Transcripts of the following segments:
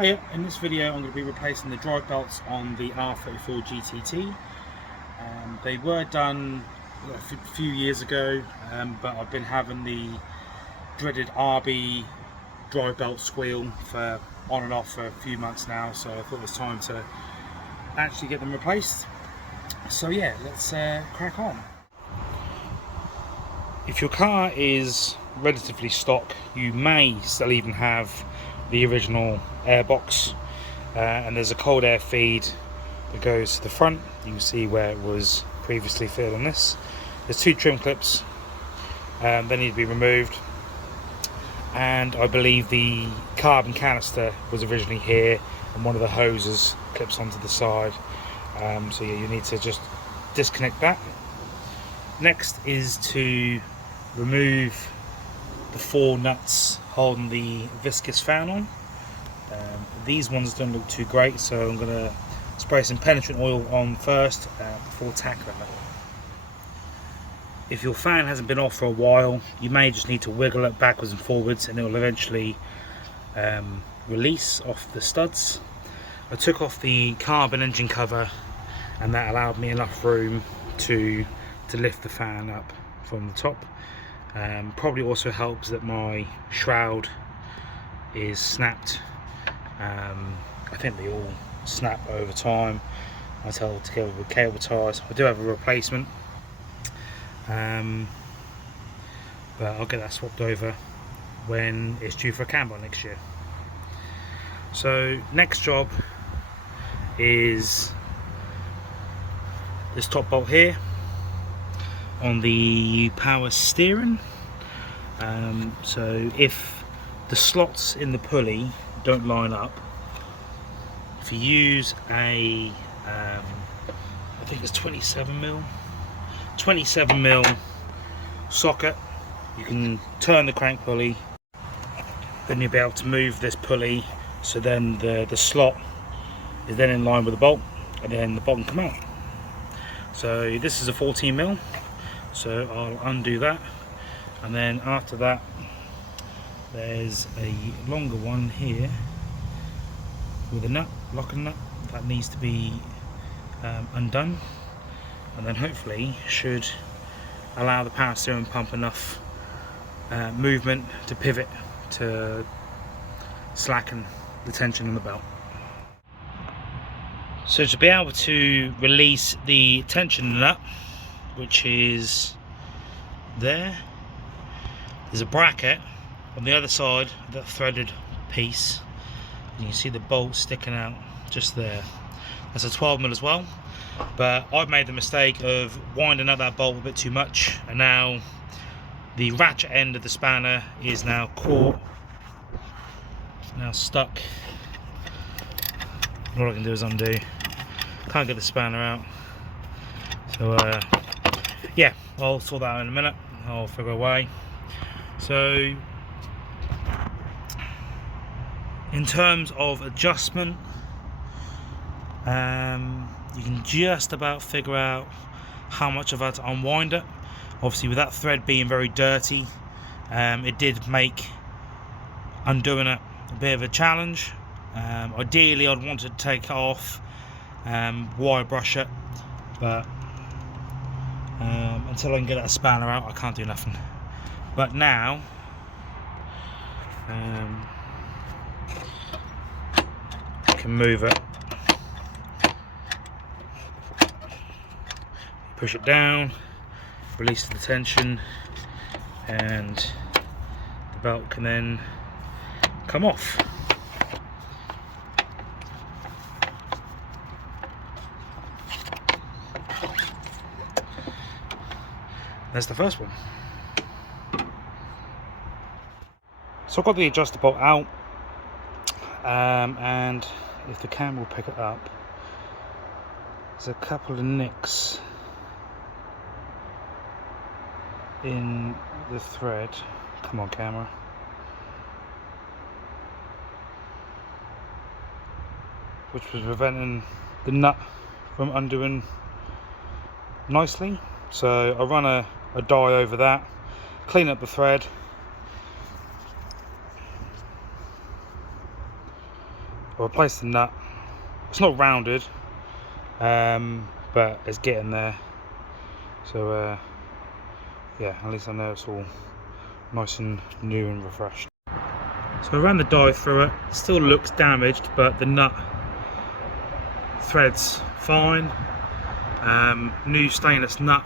Hiya, in this video I'm going to be replacing the drive belts on the R34 GTT. They were done a few years ago, but I've been having the dreaded RB drive belt squeal for on and off for a few months now, so I thought it was time to actually get them replaced. So yeah, let's crack on. If your car is relatively stock, you may still even have the original airbox, and there's a cold air feed that goes to the front. You can see where it was previously fitted on this. There's two trim clips, they need to be removed, and I believe the carbon canister was originally here and one of the hoses clips onto the side, so yeah, you need to just disconnect that. Next is to remove the four nuts holding the viscous fan on. These ones don't look too great, so I'm going to spray some penetrant oil on first before tackling it. If your fan hasn't been off for a while, you may just need to wiggle it backwards and forwards and it will eventually release off the studs. I took off the carbon engine cover and that allowed me enough room to lift the fan up from the top. Probably also helps that my shroud is snapped. I think they all snap over time. I held together with cable ties. I do have a replacement, but I'll get that swapped over when it's due for a camber next year. So next job is this top bolt here on the power steering. So if the slots in the pulley don't line up, if you use a I think it's 27mm socket, you can turn the crank pulley, then you'll be able to move this pulley so then the slot is then in line with the bolt, and then the bolt can come out. So this is a 14mm, so I'll undo that, and then after that there's a longer one here with a nut, locking nut, that needs to be undone, and then hopefully should allow the power steering pump enough movement to pivot to slacken the tension in the belt. So to be able to release the tension nut, which is there's a bracket on the other side of that threaded piece, and you can see the bolt sticking out just there. That's a 12mm as well, but I've made the mistake of winding up that bolt a bit too much, and now the ratchet end of the spanner is now caught, now stuck. All I can do is undo. Can't get the spanner out, so yeah, I'll sort that out in a minute. I'll figure a way. So in terms of adjustment, you can just about figure out how much I've had to unwind it. Obviously with that thread being very dirty, it did make undoing it a bit of a challenge. Ideally I'd want to take it off, wire brush it, but until I can get that spanner out I can't do nothing. But now I can move it, push it down, release the tension, and the belt can then come off. There's the first one. So I've got the adjuster bolt out, and if the camera will pick it up, there's a couple of nicks in the thread. Come on, camera. Which was preventing the nut from undoing nicely. So I run a dye over that, clean up the thread, I'll replace the nut. It's not rounded, but it's getting there. So yeah, at least I know it's all nice and new and refreshed. So I ran the die through it. Still looks damaged, but the nut threads fine. New stainless nut.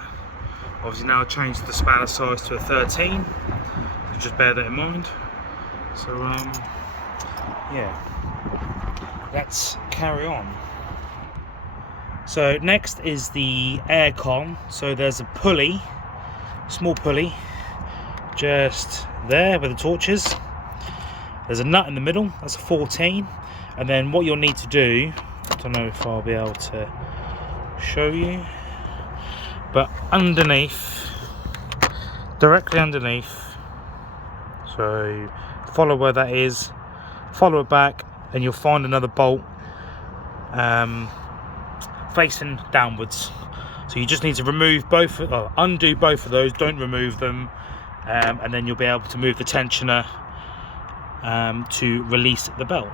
Obviously now I changed the spanner size to a 13. So just bear that in mind. So yeah, let's carry on. So next is the air con. So there's a pulley, small pulley, just there where the torch is. There's a nut in the middle, that's a 14. And then what you'll need to do, I don't know if I'll be able to show you, but underneath, directly underneath, so follow where that is, follow it back, and you'll find another bolt facing downwards. So you just need to remove both, undo both of those, don't remove them, and then you'll be able to move the tensioner to release the belt.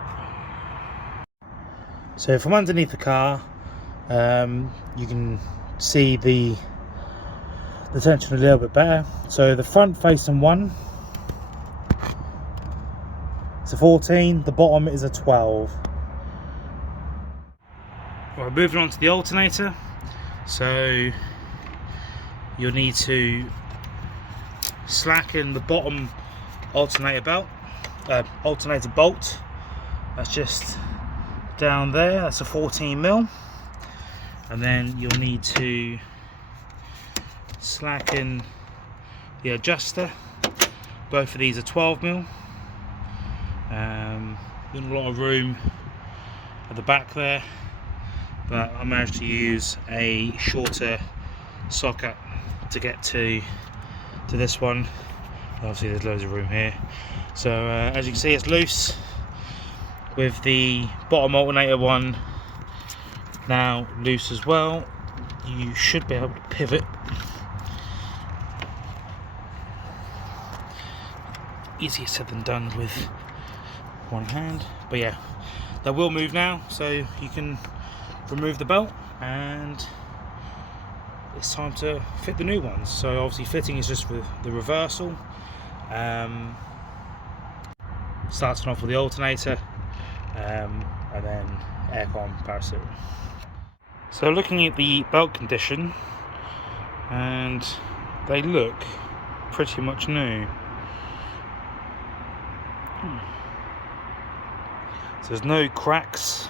So from underneath the car, you can see the tension a little bit better. So the front facing one, it's a 14, the bottom is a 12. Right, moving on to the alternator. So you'll need to slacken the bottom alternator bolt. That's just down there, that's a 14mm. And then you'll need to slacken the adjuster. Both of these are 12mm. There's a lot of room at the back there, but I managed to use a shorter socket to get to this one. Obviously there's loads of room here. So as you can see, it's loose, with the bottom alternator one now loose as well. You should be able to pivot. Easier said than done with one hand, but yeah, that will move now, so you can remove the belt, and it's time to fit the new ones. So obviously fitting is just with the reversal. Starting off with the alternator, and then aircon, power steering. So looking at the belt condition, and they look pretty much new. So there's no cracks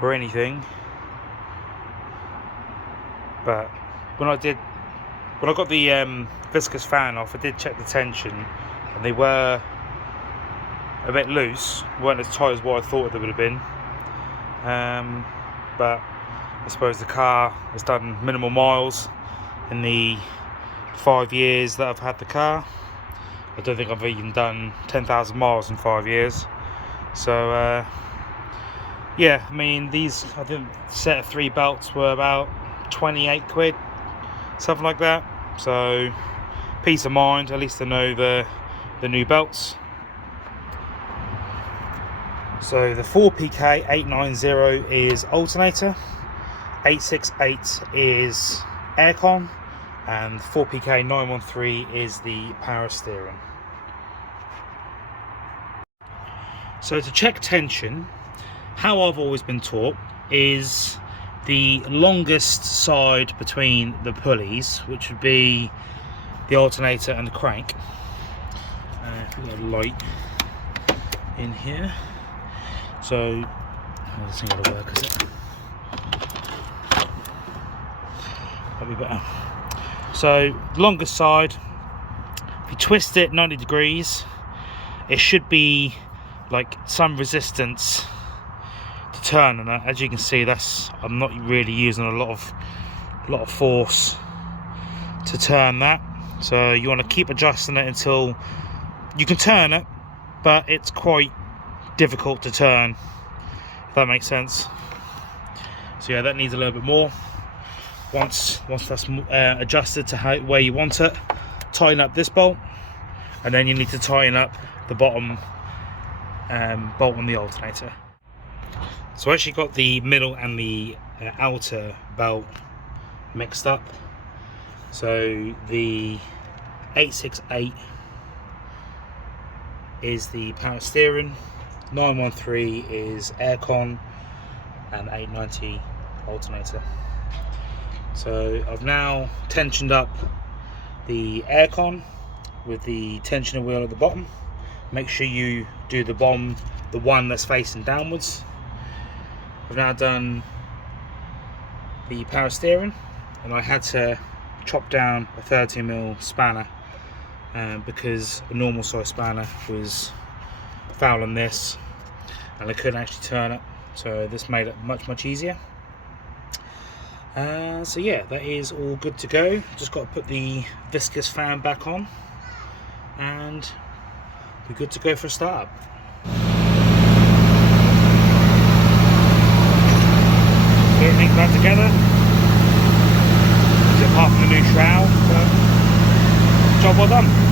or anything, but when I got the viscous fan off, I did check the tension, and they were a bit loose, weren't as tight as what I thought they would have been. But I suppose the car has done minimal miles in the 5 years that I've had the car. I don't think I've even done 10,000 miles in 5 years. So yeah, I mean, these, I think set of 3 belts were about 28 quid, something like that. So peace of mind, at least I know the new belts. So the 4PK 890 is alternator, 868 is aircon, and 4PK 913 is the power steering. So to check tension, how I've always been taught is the longest side between the pulleys, which would be the alternator and the crank. We've got a light in here. So, this ain't gonna work, is it? That'll be better. So, longest side, if you twist it 90 degrees, it should be like some resistance to turn on it. As you can see, I'm not really using a lot of force to turn that. So you want to keep adjusting it until you can turn it, but it's quite difficult to turn, if that makes sense. So yeah, that needs a little bit more. Once that's adjusted to where you want it, tighten up this bolt, and then you need to tighten up the bottom bolt on the alternator. So I actually got the middle and the outer belt mixed up. So the 868 is the power steering, 913 is aircon, and 890 alternator. So I've now tensioned up the aircon with the tensioner wheel at the bottom. Make sure you do the one that's facing downwards. I've now done the power steering, and I had to chop down a 30mm spanner because a normal size spanner was foul on this and I couldn't actually turn it, so this made it much easier. So yeah, that is all good to go. Just got to put the viscous fan back on and we're good to go for a start. Everything back together, apart from the new shroud, but job well done.